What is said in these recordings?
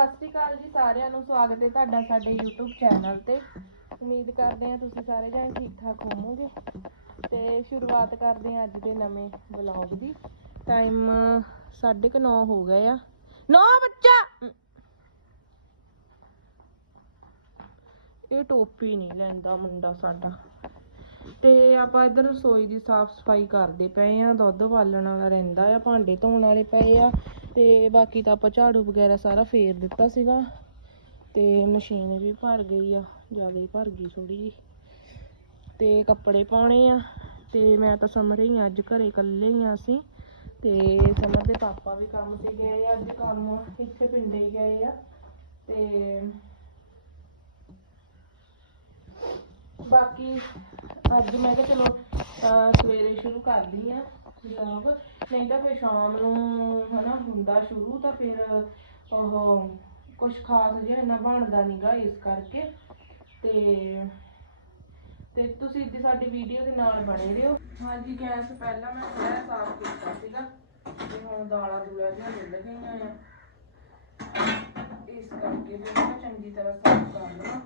ਸਤਿ ਸ਼੍ਰੀ ਅਕਾਲ ਜੀ ਸਾਰਿਆਂ ਨੂੰ, ਸਵਾਗਤ ਹੈ ਤੁਹਾਡਾ ਸਾਡੇ YouTube ਚੈਨਲ ਤੇ। ਉਮੀਦ ਕਰਦੇ ਹਾਂ ਤੁਸੀਂ ਸਾਰੇ ਜਣੇ ਠੀਕ ਠਾਕ ਹੋਵੋਗੇ। ਤੇ ਸ਼ੁਰੂਆਤ ਕਰਦੇ ਹਾਂ ਅੱਜ ਦੇ ਨਵੇਂ ਵਲੌਗ ਦੀ। ਟਾਈਮ 9:30 ਹੋ ਗਏ ਆ। 9 ਬੱਚਾ ਇਹ ਟੋਪੀ ਨਹੀਂ ਲੈਂਦਾ ਮੁੰਡਾ ਸਾਡਾ। ਤੇ ਆਪਾਂ ਇੱਧਰ ਰਸੋਈ ਦੀ ਸਾਫ਼ ਸਫ਼ਾਈ ਕਰਦੇ ਪਏ ਆ ਦੁੱਧ ਵਾਲਣ ਵਾਲਾ ਰਹਿੰਦਾ ਆ, ਭਾਂਡੇ ਧੋਣ ਵਾਲੇ ਪਏ ਆ। ਤੇ ਬਾਕੀ ਤਾਂ ਆਪਾਂ ਝਾੜੂ ਵਗੈਰਾ ਸਾਰਾ ਫੇਰ ਦਿੱਤਾ ਸੀਗਾ। ਤੇ ਮਸ਼ੀਨ ਵੀ ਭਰ ਗਈ ਆ, ਜ਼ਿਆਦਾ ਹੀ ਭਰ ਗਈ ਥੋੜੀ ਜੀ ਤੇ ਕੱਪੜੇ ਪਾਉਣੇ ਆ, ਤੇ ਮੈਂ ਤਾਂ ਸਮਰ ਹੀ ਅੱਜ ਘਰੇ ਇਕੱਲੇ ਹੀ ਆ ਅਸੀਂ। ਤੇ ਸਮਰ ਦੇ ਪਾਪਾ ਵੀ ਕੰਮ ਤੇ ਗਏ ਆ, ਅੱਜ ਕੰਮ ਇੱਥੇ ਪਿੰਡੇ ਹੀ ਗਏ ਆ। ਤੇ ਬਾਕੀ ਅੱਜ ਮੈਂ ਕਿਹਾ ਚਲੋ ਸਵੇਰੇ ਸ਼ੁਰੂ ਕਰਦੀ ਆ ਵਲੌਗ ਨਹੀਂ ਤਾਂ ਫਿਰ ਸ਼ਾਮ ਨੂੰ ਹਨਾ ਹੁੰਦਾ ਸ਼ੁਰੂ ਤਾਂ ਫਿਰ ਉਹ ਕੁਝ ਖਾਸ ਜਿਹਾ ਇੰਨਾ ਬਣਦਾ ਨਹੀਂਗਾ ਇਸ ਕਰਕੇ। ਤੇ ਤੇ ਤੁਸੀਂ ਦੀ ਸਾਡੀ ਵੀਡੀਓ ਦੇ ਨਾਲ ਬਣੇ ਰਹੋ। ਹਾਂਜੀ, ਗੈਸ ਪਹਿਲਾਂ ਮੈਂ ਸਾਰਾ ਸਾਫ਼ ਕੀਤਾ ਸੀਗਾ ਤੇ ਹੁਣ ਦਾਲਾਂ ਦੂਲਾ ਜਿਹਾ ਮਿਲ ਗਈਆਂ ਆ। ਇਸ ਕਰਕੇ ਫਿਰ ਮੈਂ ਚੰਗੀ ਤਰ੍ਹਾਂ ਸਾਫ਼ ਕਰ ਲਵਾਂ।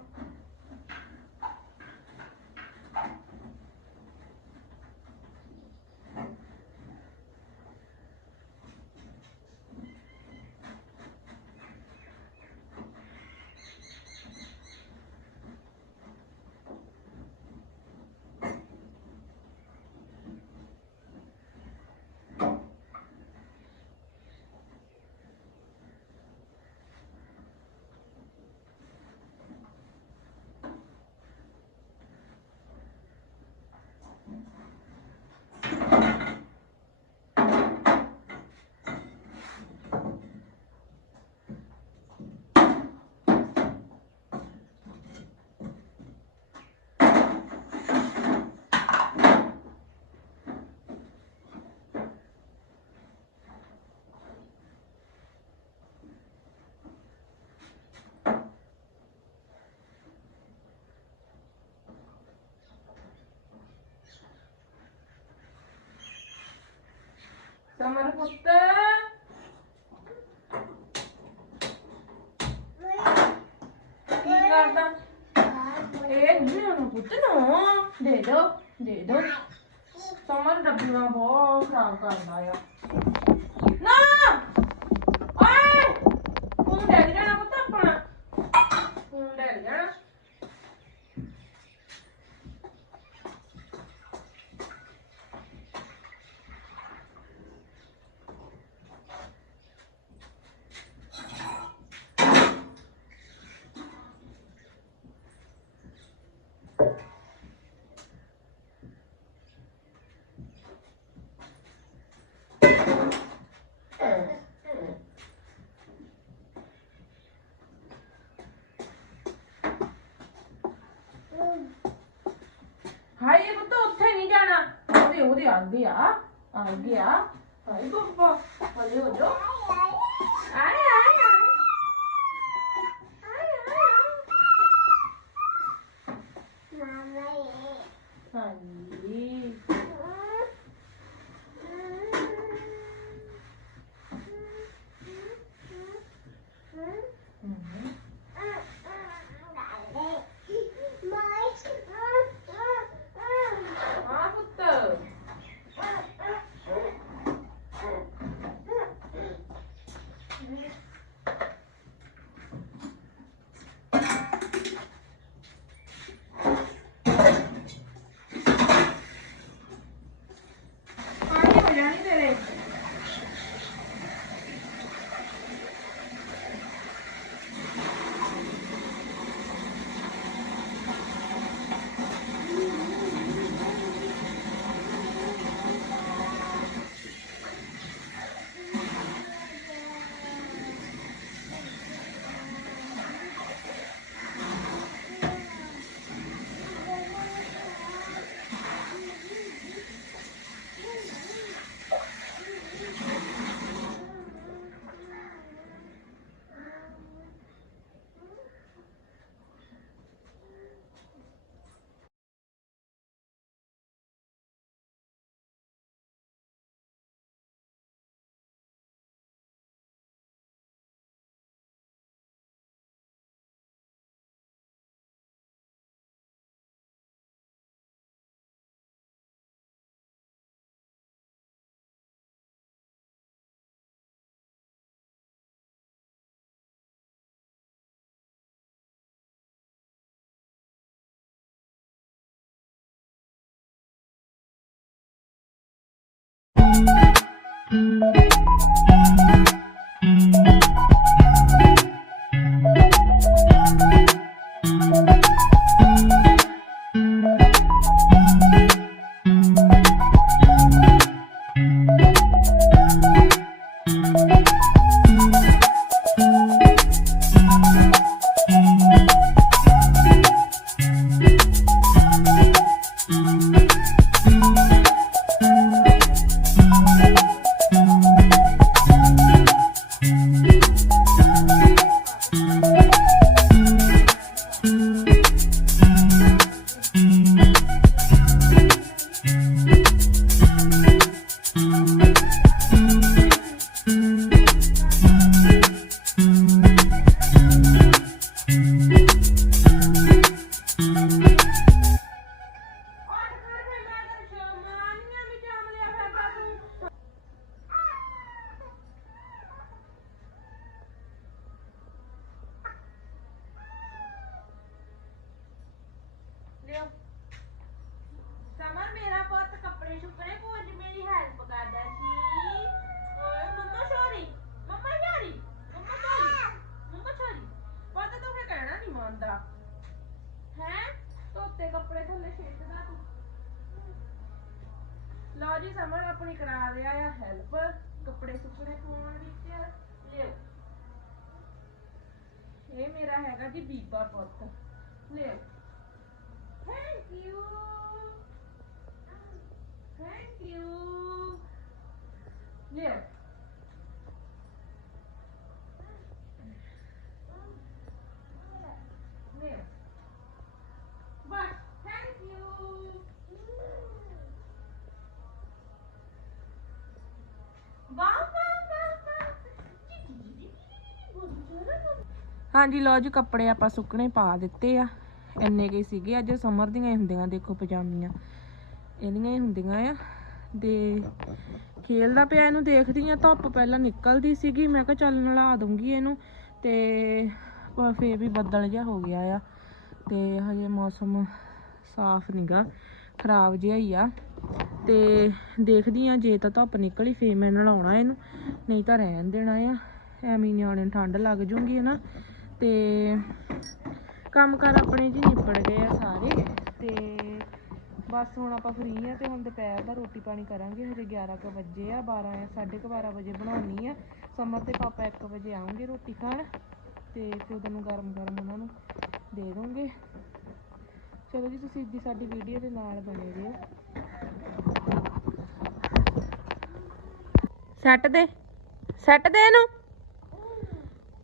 ਸਮਰ ਪੁੱਤ ਕੀ ਕਰਦਾ ਇਹ ਨਹੀਂ ਉਹਨੂੰ ਪੁੱਤ ਨੂੰ ਦੇ ਦੋ ਦੇ ਦੋ ਸਮਰ ਡੱਬੀਆਂ ਬਹੁਤ ਖਰਾਬ ਕਰਦਾ ਆ ਨਾ ਓਏ ਤੂੰ ਡਰ ਜਾਣਾ ਪੁੱਤ ਆਪਣਾ ਤੂੰ ਡਰ ਜਾਣਾ ਹਾਏ ਇਹ ਪੁੱਤ ਉੱਥੇ ਨਹੀਂ ਜਾਣਾ ਉਹਦੇ ਉਹਦੇ ਆਂਦੇ ਆ ਆ ਗਿਆ ਹਾਏ ਬੱਬਾ ਹਲੇ ਹੋ ਜਾ ਆਏ ਆਏ ਆਏ ਹਾਂਜੀ ਲਿਓ ਲਓ ਜੀ ਸਮਰ ਆਪਣੀ ਕਰਾ ਰਿਹਾ ਆ ਹੈਲਪ ਕੱਪੜੇ ਸੁੱਕਣੇ ਪਾਉਣ ਵਿੱਚ ਲਿਓ ਇਹ ਮੇਰਾ ਹੈਗਾ ਜੀ ਬੀਬਾ ਪੁੱਤ ਲਿਓ Thank you. Thank you. Here. ਹਾਂਜੀ ਲਓ ਜੀ, ਕੱਪੜੇ ਆਪਾਂ ਸੁੱਕਣੇ ਪਾ ਦਿੱਤੇ ਆ। ਇੰਨੇ ਕੇ ਸੀਗੇ, ਅੱਜ ਸਮਰ ਦੀਆਂ ਹੀ ਹੁੰਦੀਆਂ, ਦੇਖੋ ਪਜਾਮੀਆਂ। ਇਹਦੀਆਂ ਹੀ ਹੁੰਦੀਆਂ ਆ। ਦੇ ਖੇਲਦਾ ਪਿਆ ਇਹਨੂੰ ਦੇਖਦੀ ਆ, ਧੁੱਪ ਪਹਿਲਾਂ ਨਿਕਲਦੀ ਸੀਗੀ, ਮੈਂ ਕਿਹਾ ਚੱਲ ਨਲਾ ਦੂੰਗੀ ਇਹਨੂੰ। ਤੇ ਪਰ ਫੇਰ ਵੀ ਬੱਦਲ ਜਿਹਾ ਹੋ ਗਿਆ ਆ। ਤੇ ਹਜੇ ਮੌਸਮ ਸਾਫ਼ ਨੀਗਾ ਖਰਾਬ ਜਿਹਾ ਹੀ ਆ। ਤੇ ਦੇਖਦੀ ਆ, ਜੇ ਤਾਂ ਧੁੱਪ ਨਿਕਲੀ, ਫੇਰ ਮੈਂ ਨਲਾਉਣਾ ਇਹਨੂੰ, ਨਹੀਂ ਤਾਂ ਰਹਿਣ ਦੇਣਾ ਆ। ਐਵੇਂ ਹੀ ਨਿਆਣੇ ਨੂੰ ਠੰਡ ਲੱਗ ਜੂਗੀ ਨਾ ਤੇ ਕੰਮ ਕਾਰ ਆਪਣੇ ਜੀ ਨਿਬੜ ਗਏ ਆ ਸਾਰੇ ਤੇ ਬਸ ਹੁਣ ਆਪਾਂ ਫ੍ਰੀ ਆ ਤੇ ਹੁਣ ਦੁਪਹਿਰ ਦਾ ਰੋਟੀ ਪਾਣੀ ਕਰਾਂਗੇ, ਹਜੇ 11 ਕੁ ਵਜੇ ਆ 12 ਆ 12:30 ਵਜੇ ਬਣਾਉਣੀ ਆ। ਸਮਰ ਤੇ ਪਾਪਾ 1 ਵਜੇ ਆਉਂਗੇ ਰੋਟੀ ਖਾਣ ਤੇ ਫਿਰ ਉਹਨੂੰ ਗਰਮ ਗਰਮ ਉਹਨਾਂ ਨੂੰ ਦੇ ਦੋਗੇ ਚਲੋ ਜੀ, ਤੁਸੀਂ ਇੱਦੀ ਸਾਡੀ ਵੀਡੀਓ ਦੇ ਨਾਲ ਬਣੇ ਰਹੋ। ਸੈੱਟ ਦੇ ਸੈੱਟ ਦੇ ਇਹਨੂੰ।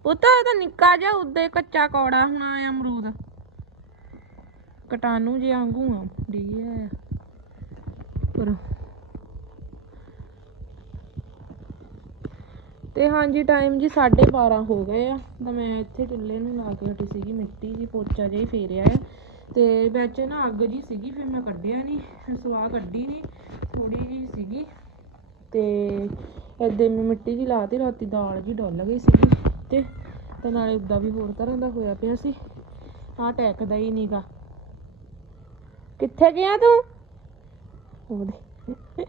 ਪੁੱਤ ਇਹ ਤਾਂ ਨਿੱਕਾ ਜਿਹਾ ਉੱਦੇ ਕੱਚਾ ਕੌੜਾ ਹੋਣਾ ਆ ਅਮਰੂਦ। ਕਟਾਨੂ ਜੇ ਆਂਗੂ ਆ ਡੀਏ ਪਰ ਤੇ ਹਾਂਜੀ ਟਾਈਮ ਜੀ 12:30 ਹੋ ਗਏ ਆ। ਤਾਂ ਮੈਂ ਇੱਥੇ ਚੁੱਲ੍ਹੇ ਨੂੰ ਲਾ ਕੇ ਹਟੀ ਸੀਗੀ, ਮਿੱਟੀ ਜੀ, ਪੋਚਾ ਜਿਹਾ ਹੀ ਫੇਰਿਆ ਆ। ਤੇ ਵਿੱਚ ਨਾ ਅੱਗ ਜੀ ਸੀਗੀ, ਫਿਰ ਮੈਂ ਕੱਢਿਆ ਨਹੀਂ ਸਵਾਹ ਕੱਢੀ ਨਹੀਂ ਥੋੜੀ ਜੀ ਸੀਗੀ। ਤੇ ਏਦਾਂ ਮੈਂ ਮਿੱਟੀ ਜੀ ਲਾਤੀ, ਰਾਤੀ ਦਾਲ ਜੀ ਡੁੱਲ ਗਈ ਸੀਗੀ। ਤੇ ਤੇ ਨਾਲੇ ਉਦਾਂ ਵੀ ਹੋਰ ਤਰ੍ਹਾਂ ਦਾ ਹੋਇਆ ਪਿਆ ਸੀ। ਆਹ ਟੈਕਦਾ ਹੀ ਨਹੀਂਗਾ ਕਿੱਥੇ ਗਿਆ ਤੂੰ? ਉਹਦੇ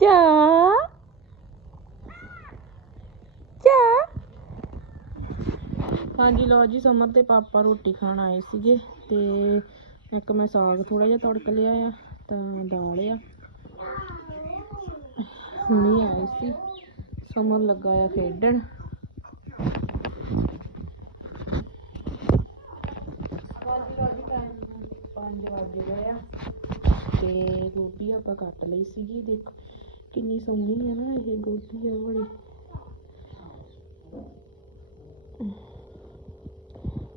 ਚਾ। ਚਾ। ਹਾਂਜੀ ਲੋ ਜੀ, ਸਮਰ ਤੇ ਪਾਪਾ ਰੋਟੀ ਖਾਣ ਆਏ ਸੀਗੇ ਤੇ ਇੱਕ ਮੈਂ ਸਾਗ ਥੋੜਾ ਜਿਹਾ ਤੜਕ ਲਿਆ ਆ, ਤਾਂ ਦਾਲ ਆ। ਹੁਣੀ ਆਏ ਸੀ। ਸਮਰ ਲੱਗਾ ਆ ਖੇਡਣ ਪੰਜ ਵੱਜ ਗਏ ਆ ਤੇ ਗੋਭੀ ਆਪਾਂ ਕੱਟ ਲਈ ਸੀਗੀ, ਦੇਖ ਕਿੰਨੀ ਸੋਹਣੀ ਹੈ ਨਾ ਇਹ ਗੋਭੀ ਆ ਵਾਲੀ।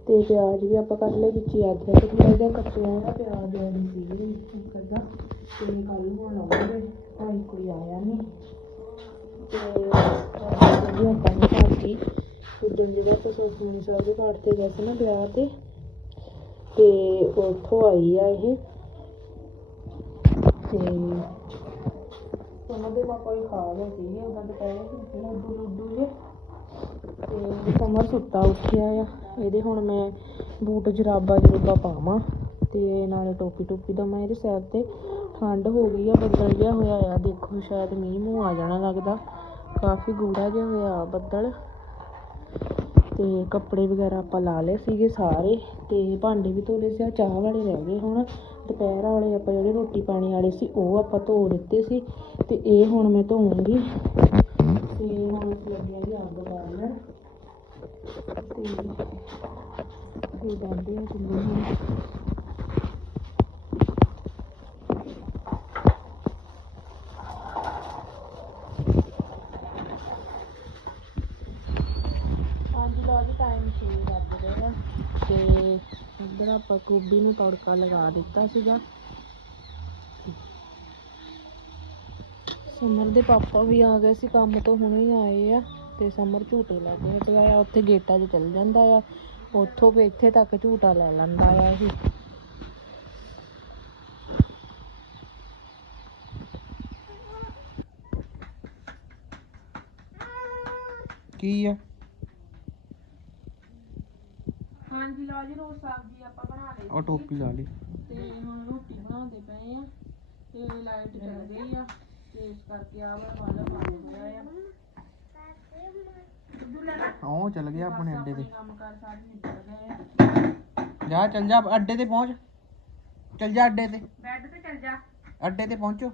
ਤੇ ਪਿਆਜ਼ ਵੀ ਆਪਾਂ ਕੱਟ ਲਏ, ਵਿੱਚ ਅਦਰਕ ਥੋੜਾ ਜਿਹਾ ਕੱਟਿਆ ਹੋਇਆ ਪਿਆਜ਼ ਵਾਲੀ ਸੀਗੀ ਵਿੱਚ ਕਰਦਾ ਤੇ ਕੱਲ ਨੂੰ ਲਾਉਂਗੇ ਭਾਈ ਕੋਈ ਆਇਆ ਨਹੀਂ ਤੇ ਜਿਹੜੀ ਆਪਾਂ ਨੇ ਭਾਜੀ ਉਦੋਂ ਜਿਹੜਾ ਆਪਾਂ ਸੁਖਮਨੀ ਸਾਹਿਬ ਦੇ ਘਾਟ ਤੇ ਗਏ ਸੀ ਨਾ ਵਿਆਹ ਤੇ ਤੇ ਉੱਥੋਂ ਆਈ ਆ ਇਹ। ਤੇ ਉਹਨਾਂ ਦੇ ਪਾਪਾ ਵੀ ਖਾ ਗਏ ਸੀਗੇ ਉਹਨਾਂ ਦੇ ਪਏ ਲੱਡੂ ਲੁੱਡੂ ਜੇ ਤੇ ਸਮਰ ਸੁੱਤਾ, ਉੱਠਿਆ ਆ। ਇਹਦੇ ਹੁਣ ਮੈਂ ਬੂਟ ਜਰਾਬਾ ਜਰੂਬਾ ਪਾਵਾਂ ਤੇ ਨਾਲੇ ਟੋਪੀ ਟੋਪੀ ਦਾ ਮੈਂ ਇਹਦੇ ਸਿਰ ਤੇ ਠੰਡ ਹੋ ਗਈ ਆ, ਬੱਦਲ ਜਿਹਾ ਹੋਇਆ ਆ। ਦੇਖੋ, ਸ਼ਾਇਦ ਮੀਂਹ ਮੂੰਹ ਆ ਜਾਣਾ ਲੱਗਦਾ। ਕਾਫੀ ਗੂੜਾ ਜਿਹਾ ਹੋਇਆ ਬੱਦਲ। ਤੇ ਕੱਪੜੇ ਵਗੈਰਾ ਆਪਾਂ ਲਾ ਲਏ ਸੀਗੇ ਸਾਰੇ ਤੇ ਭਾਂਡੇ ਵੀ ਧੋ ਲਏ ਸੀ, ਆਹ ਚਾਹ ਵਾਲੇ ਰਹਿ ਗਏ ਹੁਣ। ਦੁਪਹਿਰ ਵਾਲੇ ਆਪਾਂ ਜਿਹੜੇ ਰੋਟੀ ਪਾਣੀ ਵਾਲੇ ਸੀ, ਉਹ ਆਪਾਂ ਧੋ ਦਿੱਤੇ ਸੀ ਤੇ ਇਹ ਹੁਣ ਮੈਂ ਧੋਉਂਗੀ ਤੇ ਹੁਣ ਅਸੀਂ ਲੱਗੇ ਜੀ ਅੱਗ ਬਾਲਣ। ਤੇ ਇਹ ਬੰਦੇ ਆ ਚੁੱਲ੍ਹੇ ਹੁਣ ਹਾਂਜੀ ਲੋ ਜੀ ਟਾਈਮ 6 ਵੱਜ ਗਏ ਆ ਤੇ ਇੱਧਰ ਆਪਾਂ ਗੋਭੀ ਨੂੰ ਤੜਕਾ ਲਗਾ ਦਿੱਤਾ ਸੀਗਾ। ਸਮਰ ਦੇ ਪਾਪਾ ਵੀ ਆ ਗਏ ਸੀ, ਕੰਮ ਤੋਂ ਹੁਣੇ ਹੀ ਆਏ ਆ ਤੇ ਸਮਰ ਝੂਟੇ ਲੈ ਕੇ ਹਟ ਗਿਆ ਉੱਥੇ ਗੇਟਾਂ 'ਚ ਚੱਲ ਜਾਂਦਾ ਆ। ਉੱਥੋਂ ਵੀ ਇੱਥੇ ਤੱਕ ਝੂਟਾ ਲੈ ਲੈਂਦਾ ਆ ਇਹ। ਕੀ ਆ? ਹਾਂਜੀ ਲੋ ਜੀ ਰੋਜ਼ ਸਬਜ਼ੀ ਆਪਾਂ ਬਣਾ ਲਈ ਉਹ ਟੋਪੀ ਲਾ ਲਈ। ਤੇ ਹੁਣ ਰੋਟੀ ਬਣਾਉਂਦੇ ਪਏ ਆ ਤੇ ਲਾਈਟ ਚੱਲ ਗਈ ਆ ਤੇ ਇਸ ਕਰਕੇ ਆ ਵਾਲਾ ਵਾਲਾ ਪਾਣੀ ਹੋਇਆ ਆ। ਦੁੱਧ ਲੈ ਲੈ ਉਹ ਚੱਲ ਗਿਆ ਆਪਣੇ ਅੱਡੇ ਤੇ। ਕੰਮ ਕਰ ਸਾਰੇ ਨਿਕਲ ਗਏ ਆ। ਜਾ ਚੱਲ ਜਾ ਅੱਡੇ ਤੇ ਪਹੁੰਚ। ਚੱਲ ਜਾ ਅੱਡੇ ਤੇ। ਬੈੱਡ ਤੇ ਚੱਲ ਜਾ। ਅੱਡੇ ਤੇ ਪਹੁੰਚੋ।